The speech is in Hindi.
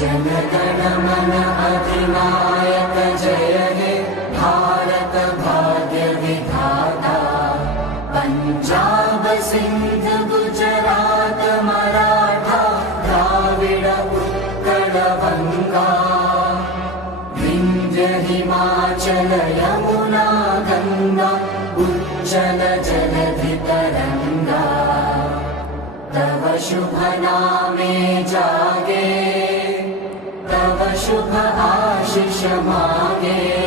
जनगण मन अधिनायक जय हे भारत भाग्य विधाता। पंजाब सिंध गुजरात मराठा द्राविड उत्कल बंगा। विंध्य हिमाचल यमुना गंगा उच्चल जलधि तरंगा। तव शुभ नामे जागे, तव शुभ आशीष मांगे।